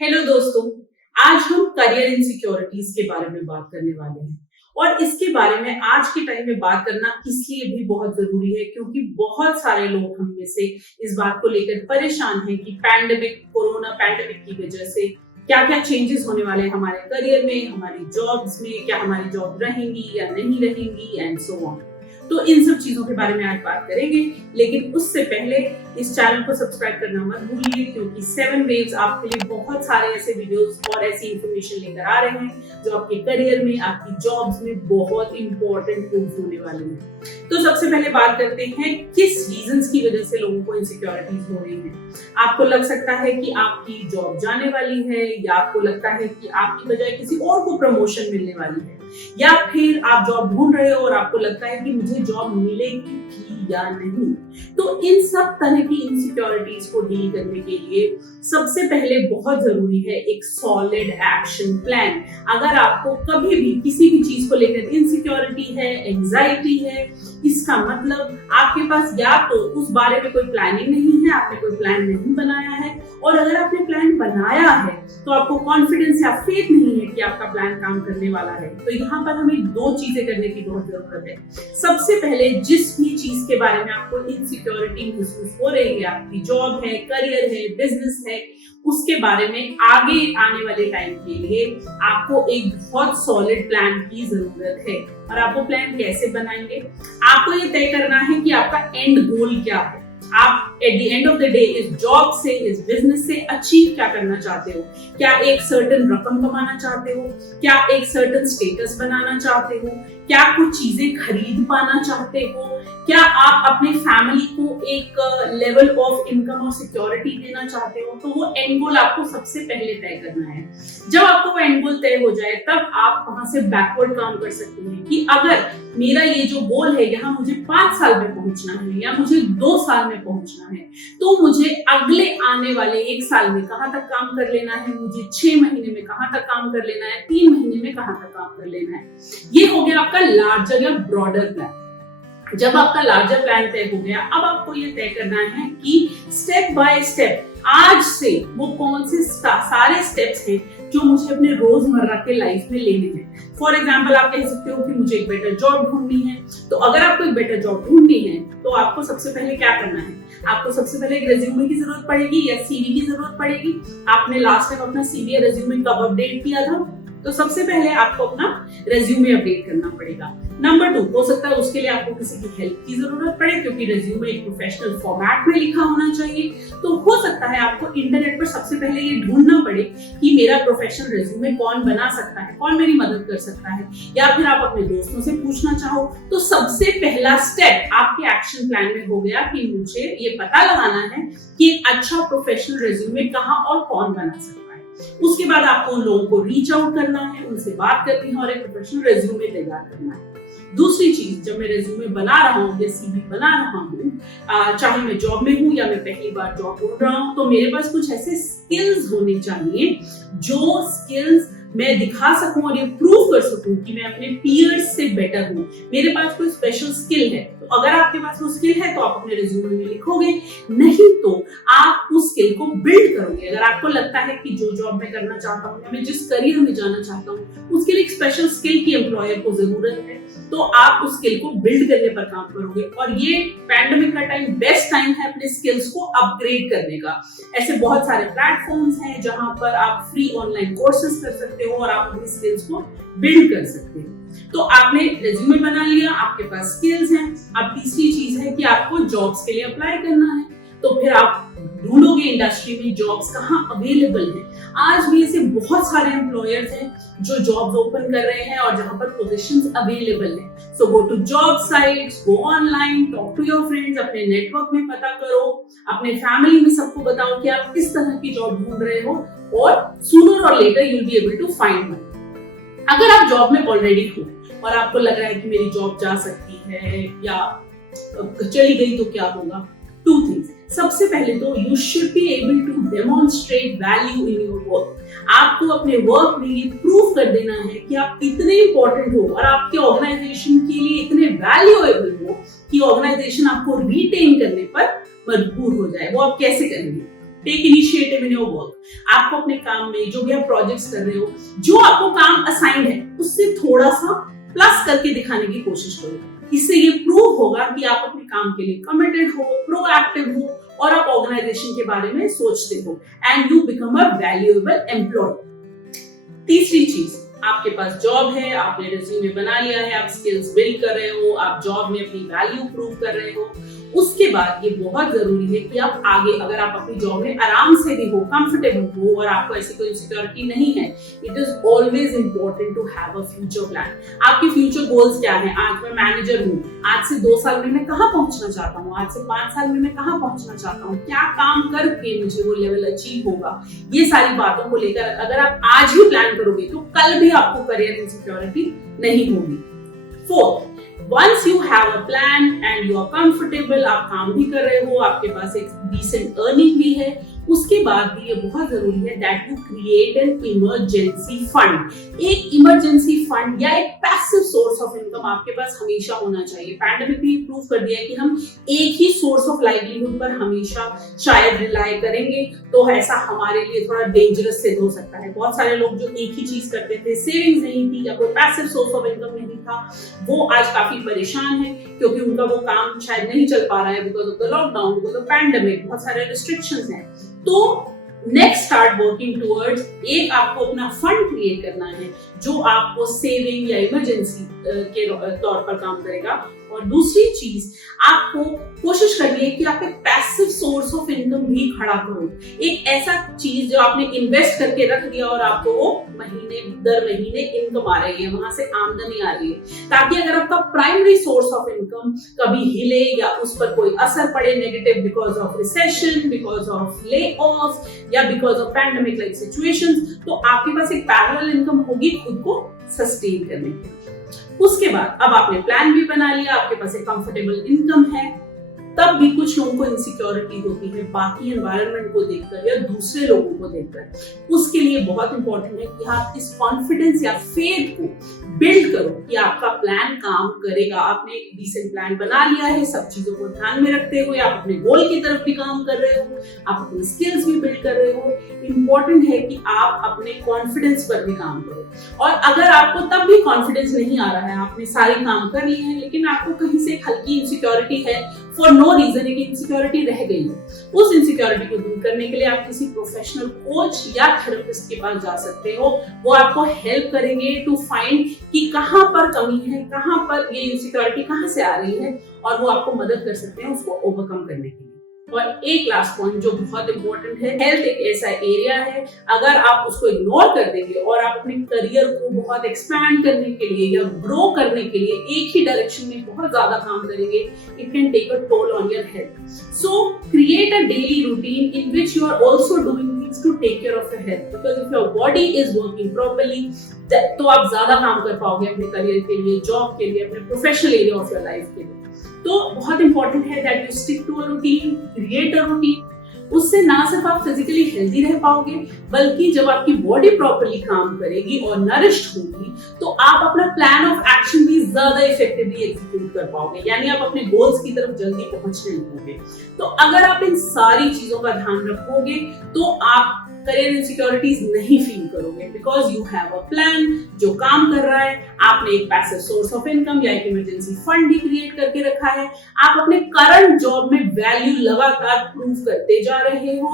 Hello दोस्तों, आज हम करियर इनसिक्योरिटीज के बारे में बात करने वाले हैं और इसके बारे में आज के टाइम में बात करना इसलिए भी बहुत जरूरी है क्योंकि बहुत सारे लोग हम में से इस बात को लेकर परेशान हैं कि कोरोना पैंडेमिक की वजह से क्या क्या चेंजेस होने वाले हैं हमारे करियर में, हमारी जॉब्स में, क्या हमारी जॉब रहेंगी या नहीं रहेंगी एंड सो ऑन। तो इन सब चीजों के बारे में आज बात करेंगे, लेकिन उससे पहले इस चैनल को सब्सक्राइब करना मत भूलिए क्योंकि 7 वेव्स आपके लिए बहुत सारे ऐसे वीडियोस और ऐसी इंफॉर्मेशन लेकर आ रहे हैं जो आपके करियर में, आपकी जॉब्स में बहुत इंपॉर्टेंट प्रूफ होने वाले हैं। तो सबसे पहले बात करते हैं किस रीजंस की वजह से लोगों को इनसिक्योरिटीज हो रही है। आपको लग सकता है कि आपकी जॉब जाने वाली है, या आपको लगता है कि आपकी बजाय किसी और को प्रमोशन मिलने वाली है, या फिर आप जॉब ढूंढ रहे हो और आपको लगता है कि मुझे जॉब मिलेगी भी या नहीं। तो इन सब तरह की इनसिक्योरिटीज को डील करने के लिए सबसे पहले बहुत जरूरी है एक सॉलिड एक्शन प्लान। अगर आपको कभी भी किसी भी चीज को लेकर इनसिक्योरिटी है, एंजाइटी है, इसका मतलब आपके पास या तो उस बारे में कोई प्लानिंग नहीं है, आपने कोई प्लान नहीं बनाया है, और अगर आपने प्लान बनाया है तो आपको कॉन्फिडेंस या फेथ नहीं है कि आपका प्लान काम करने वाला है। तो यहाँ पर हमें 2 चीजें करने की बहुत जरूरत है। सबसे पहले जिस भी चीज के बारे में आपको इनसिक्योरिटी महसूस हो रही है, आपकी जॉब है, करियर है, बिजनेस है, उसके बारे में आगे आने वाले टाइम के लिए आपको एक बहुत सॉलिड प्लान की जरूरत है। और आप वो प्लान कैसे बनाएंगे? आपको ये तय करना है कि आपका एंड गोल क्या है। आप at the end of the day इस जॉब से, इस बिजनेस से अचीव क्या करना चाहते हो? क्या एक सर्टेन रकम कमाना चाहते हो? क्या एक सर्टेन स्टेटस बनाना चाहते हो? क्या कुछ चीजें खरीद पाना चाहते हो? क्या आप अपने फैमिली को एक लेवल ऑफ इनकम और सिक्योरिटी देना चाहते हो? तो वो एंड गोल आपको सबसे पहले तय करना है। जब आपको वो एंड गोल तय हो जाए तब आप वहां से बैकवर्ड काम कर सकते हैं कि अगर मेरा ये जो गोल है यहाँ मुझे 5 साल में पहुंचना है या मुझे 2 साल में पहुंचना है, तो मुझे अगले आने वाले 1 साल में कहाँ तक काम कर लेना है, मुझे 6 महीने में कहाँ तक काम कर लेना है, 3 महीने में कहाँ तक काम कर लेना है। ये हो गया आपका लार्जर या ब्रॉडर प्लान। जब आपका लार्जर प्लान तय हो गया, अब आपको ये तय करना है कि स्टेप बाय स्टेप आज से वो कौन से सारे स्टेप्स हैं जो मुझे अपने रोजमर्रा के लाइफ में लेने हैं। फॉर एग्जाम्पल आप कह सकते हो कि मुझे एक बेटर जॉब ढूंढनी है। तो अगर आपको एक बेटर जॉब ढूंढनी है तो आपको सबसे पहले क्या करना है? आपको सबसे पहले एक रेज्यूमे की जरूरत पड़ेगी या सीवी की जरूरत पड़ेगी। आपने लास्ट टाइम अपना सीवी या रेज्यूमे कब अपडेट किया था? तो सबसे पहले आपको अपना रेज्यूमे अपडेट करना पड़ेगा। नंबर 2, हो सकता है उसके लिए आपको किसी की हेल्प की जरूरत पड़े क्योंकि रेज्यूमे एक प्रोफेशनल फॉर्मेट में लिखा होना चाहिए। तो हो सकता है आपको इंटरनेट पर सबसे पहले ये ढूंढना पड़े कि मेरा प्रोफेशनल रेज्यूमे कौन बना सकता है, कौन मेरी मदद कर सकता है, या फिर आप अपने दोस्तों से पूछना चाहो। तो सबसे पहला स्टेप आपके एक्शन प्लान में हो गया कि मुझे ये पता लगाना है कि एक अच्छा प्रोफेशनल रेज्यूमे कहाँ और कौन बना सकता है। उसके बाद आपको उन लोगों को रीच आउट करना है, उनसे बात करनी है और एक प्रोफेशनल रेज्यूमे तैयार करना है। दूसरी चीज, जब मैं रेज्यूमे बना रहा हूँ या सीवी बना रहा हूँ, चाहे मैं जॉब में हूँ या मैं पहली बार जॉब ढूंढ रहा हूँ, तो मेरे पास कुछ ऐसे स्किल्स होने चाहिए जो स्किल्स मैं दिखा सकूं और ये प्रूव कर सकूं कि मैं अपने पीयर्स से बेटर हूं। मेरे पास कोई स्पेशल स्किल है। तो अगर आपके पास वो स्किल है तो आप अपने रिज्यूमे में लिखोगे, नहीं तो आप उस स्किल को बिल्ड करोगे। अगर आपको लगता है कि जो जॉब मैं करना चाहता हूँ या मैं जिस करियर में जाना चाहता हूँ उसके लिए एक स्पेशल स्किल की एम्प्लॉयर को जरूरत है, तो आप उस स्किल को बिल्ड करने पर काम करोगे। और ये पैंडेमिक का टाइम बेस्ट टाइम है अपने स्किल्स को अपग्रेड करने का। ऐसे बहुत सारे प्लेटफॉर्म्स हैं जहां पर आप फ्री ऑनलाइन कोर्सेज कर सकते हो और आप अपनी स्किल्स को बिल्ड कर सकते हो। तो आपने रेज्यूमे बना लिया, आपके पास स्किल्स हैं। अब तीसरी चीज है कि आपको जॉब्स के लिए अप्लाई करना है। तो फिर आप ढूंढोगे इंडस्ट्री में जॉब्स कहाँ अवेलेबल हैं। आज भी ऐसे बहुत सारे एम्प्लॉयर्स हैं जो जॉब्स ओपन कर रहे हैं और जहां पर पोजीशंस अवेलेबल हैं। So go to job sites, go online, talk to your friends, अपने नेटवर्क में पता करो, अपने फैमिली में सबको बताओ कि आप किस तरह की जॉब ढूंढ रहे हो, और सूनर और later you will be able to find one. अगर आप जॉब में ऑलरेडी हो और आपको लग रहा है कि मेरी जॉब जा सकती है या चली गई तो क्या होगा, 2 थिंग्स। सबसे पहले तो you should be able to demonstrate value in your work. आपको अपने वर्क में ये प्रूव कर देना है कि आप इतने इंपॉर्टेंट हो और आपके ऑर्गेनाइजेशन के लिए इतने वैल्यूएबल हो कि ऑर्गेनाइजेशन आपको रिटेन करने पर मजबूर हो जाए। वो आप कैसे करेंगे? Take initiative in your work. आपको अपने काम में जो भी आप प्रोजेक्ट्स कर रहे हो, जो आपको काम असाइंड है, उससे थोड़ा सा प्लस करके दिखाने की कोशिश करो। इससे ये प्रूव होगा कि आप अपने काम के लिए कमिटेड हो, प्रोएक्टिव हो और आप ऑर्गेनाइजेशन के बारे में सोचते हो and you become a valuable employee. तीसरी चीज, आपके पास जॉब है, आपने रिज्यूमे बना लिया है, आप स्किल्स बिल्ड कर रहे हो, आप जॉब में अपनी वैल्यू प्रूव कर रहे हो। उसके बाद ये बहुत जरूरी है कि आप आगे, अगर आप अपनी जॉब में आराम से भी हो, कंफर्टेबल हो और आपको ऐसी कोई इनसिक्योरिटी नहीं है, it is always important to have a future plan. आपके फ्यूचर गोल्स क्या है? आज मैं मैनेजर हूँ, आज से 2 साल में मैं कहाँ पहुंचना चाहता हूँ, आज से 5 साल में मैं कहाँ पहुंचना चाहता हूँ, क्या काम करके मुझे वो लेवल अचीव होगा। ये सारी बातों को लेकर अगर आप आज ही प्लान करोगे तो कल भी आपको करियर इनसिक्योरिटी नहीं होगी। Fourth, once you have a plan and you are comfortable, आप काम भी कर रहे हो, आपके पास एक decent earning भी है, उसके बाद भी ये बहुत जरूरी है that you create an emergency fund। एक इमरजेंसी फंड या एक पैसिव सोर्स ऑफ इनकम आपके पास हमेशा होना चाहिए। पैंडेमिक ने प्रूव कर दिया है कि हम एक ही सोर्स ऑफ लाइवलीहुड पर हमेशा शायद रिलाय करेंगे तो ऐसा हमारे लिए थोड़ा डेंजरस सिद्ध हो सकता है। बहुत सारे लोग जो एक ही चीज करते थे, सेविंग्स नहीं थी या कोई पैसिव सोर्स ऑफ इनकम नहीं था, वो आज काफी परेशान है क्योंकि उनका वो काम शायद नहीं चल पा रहा है because of the lockdown, because of pandemic, बहुत सारे रिस्ट्रिक्शंस हैं। तो नेक्स्ट स्टार्ट वर्किंग टुवर्ड्स, एक आपको अपना फंड क्रिएट करना है जो आपको सेविंग या इमरजेंसी के तौर पर काम करेगा। और दूसरी चीज, आपको कोशिश करनी है कि आप एक पैसिव सोर्स ऑफ इनकम भी खड़ा करो। एक ऐसा चीज जो आपने इन्वेस्ट करके रख दिया और आपको वो महीने दर महीने इनकम आ रही है, वहां से आमदनी आ रही है, ताकि अगर आपका प्राइमरी सोर्स ऑफ इनकम कभी हिले या उस पर कोई असर पड़े negative because of recession, because of lay off या because of pandemic like situations, तो आपके पास एक पैरेलल इनकम होगी खुद को सस्टेन करने के लिए। उसके बाद अब आपने प्लान भी बना लिया, आपके पास एक कंफर्टेबल इनकम है, तब भी कुछ लोगों को इनसिक्योरिटी होती है बाकी एनवायरनमेंट को देखकर या दूसरे लोगों को देखकर। उसके लिए बहुत इंपॉर्टेंट है कि आप इस कॉन्फिडेंस या फेथ को बिल्ड करो कि आपका प्लान काम करेगा। आपने एक डिसेंट प्लान बना लिया है, सब चीजों को ध्यान में रखते हुए आप अपने गोल की तरफ भी काम कर रहे हो, आप अपनी स्किल्स भी बिल्ड कर रहे हो। इंपॉर्टेंट है कि आप अपने कॉन्फिडेंस पर भी काम करो। और अगर आपको तब भी कॉन्फिडेंस नहीं आ रहा है, आपने सारे काम कर लिए हैं लेकिन आपको कहीं से हल्की इनसिक्योरिटी है, फॉर नो रीजन एक इनसिक्योरिटी रह गई है, उस इनसिक्योरिटी को दूर करने के लिए आप किसी प्रोफेशनल कोच या थेरेपिस्ट के पास जा सकते हो। वो आपको हेल्प करेंगे टू फाइंड कि कहाँ पर कमी है, कहाँ पर ये इनसिक्योरिटी कहाँ से आ रही है, और वो आपको मदद कर सकते हैं उसको ओवरकम करने के लिए। और एक लास्ट पॉइंट जो बहुत इंपॉर्टेंट है, हेल्थ एक ऐसा एरिया है, अगर आप उसको इग्नोर कर देंगे और आप अपने करियर को बहुत एक्सपैंड करने के लिए या ग्रो करने के लिए एक ही डायरेक्शन में बहुत ज्यादा काम करेंगे, it can take a toll on your health. So create a daily routine in which you are also doing things to take care of your health, because if your body is working properly तो आप ज्यादा काम कर पाओगे अपने career के लिए, job के लिए, अपने professional area of your life के लिए। तो बहुत इंपॉर्टेंट है that you stick to a routine, create a routine. उससे ना सिर्फ आप फिजिकली हेल्दी रह पाओगे, बल्कि जब आपकी बॉडी प्रॉपर्ली काम करेगी और नरिश्ड होगी तो आप अपना प्लान ऑफ एक्शन भी ज्यादा इफेक्टिवली एग्जीक्यूट कर पाओगे, यानी आप अपने गोल्स की तरफ जल्दी पहुंचने लगोगे। तो अगर आप इन सारी चीजों का ध्यान रखोगे तो आप करियर इनसिक्योरिटीज नहीं फील करोगे, because you have a plan जो काम कर रहा है, आपने एक पैसिव सोर्स ऑफ इनकम या एक इमरजेंसी फंड भी क्रिएट करके रखा है, आप अपने करंट जॉब में वैल्यू लगातार प्रूव करते जा रहे हो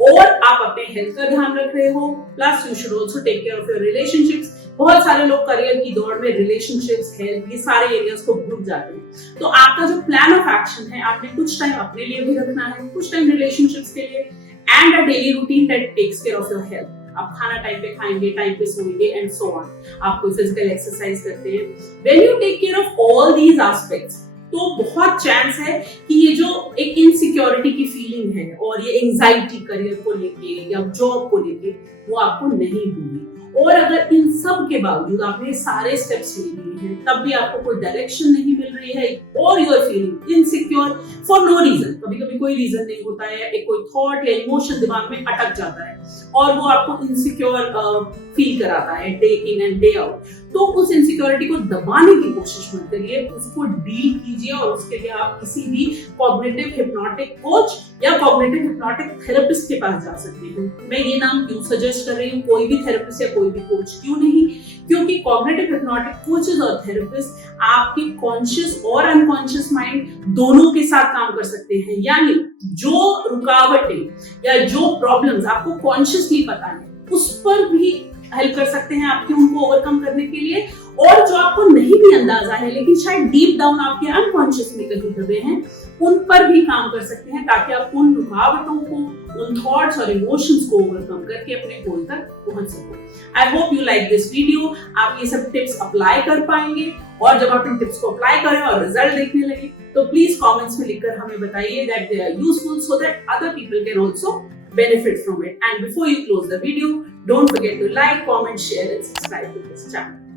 और आप अपने हेल्थ का ध्यान रख रहे हो, plus you should also take care of your relationships. बहुत सारे लोग करियर की दौड़ में रिलेशनशिप्स, हेल्थ, ये सारे एरियाज को भूल जाते हैं। तो आपका जो प्लान ऑफ एक्शन है, आपने कुछ टाइम अपने लिए भी रखना है, कुछ टाइम रिलेशनशिप्स के लिए, and a daily routine that takes care of your health। आप खाना टाइम पे खाएंगे, टाइम पे सोएंगे एंड सो ऑन, आप कोई फिजिकल एक्सरसाइज करते हैं। When you take care of all these aspects, तो बहुत चांस है कि ये जो एक इनसिक्योरिटी की फीलिंग है और ये एंजाइटी करियर को लेके या जॉब को लेके, वो आपको नहीं होगी। और अगर इन सब के बावजूद आपने सारे स्टेप्स ले लिए हैं तब भी आपको कोई डायरेक्शन नहीं मिल मिल रही है और you are feeling insecure for no reason, कभी कभी कोई रीजन नहीं होता है, एक कोई थॉट या इमोशन दिमाग में अटक जाता है और वो आपको इनसिक्योर फील कराता है day in and day out, तो उस इनसिक्योरिटी को दबाने की कोशिश मत करिए, उसको डील कीजिए और उसके लिए आप किसी भी कॉग्निटिव हिप्नोटिक कोच या कॉग्निटिव हिप्नोटिक थेरेपिस्ट के पास जा सकते हैं। मैं ये नाम क्यों सजेस्ट कर रही हूँ, कोई भी थेरेपिस्ट या कोई भी कोच क्यों नहीं, क्योंकि कॉग्निटिव हिप्नोटिक कोचेस और थेरेपिस्ट आपके कॉन्शियस और अनकॉन्शियस माइंड दोनों के साथ काम कर सकते हैं, यानी जो रुकावटें या जो प्रॉब्लम्स आपको कॉन्शियसली पता है उस पर भी हेल्प कर सकते हैं आपके उनको ओवरकम करने के लिए, और जो आपको नहीं भी अंदाजा है लेकिन शायद डीप डाउन आपके अनकॉन्शियस में कहीं दबे हैं उन पर भी काम कर सकते हैं, ताकि आप उन रुकावटों को, उन थॉट्स और इमोशंस को ओवरकम करके अपने गोल तक पहुंच सको। I hope you like this video, आप ये सब टिप्स अप्लाई कर पाएंगे, और जब आप इन टिप्स को अप्लाई करें और रिजल्ट देखने लगे तो प्लीज कमेंट्स में लिखकर हमें बताइए that they are useful so that other people can also benefit from it. And before you close the video, don't forget to like, comment, share and subscribe to this channel.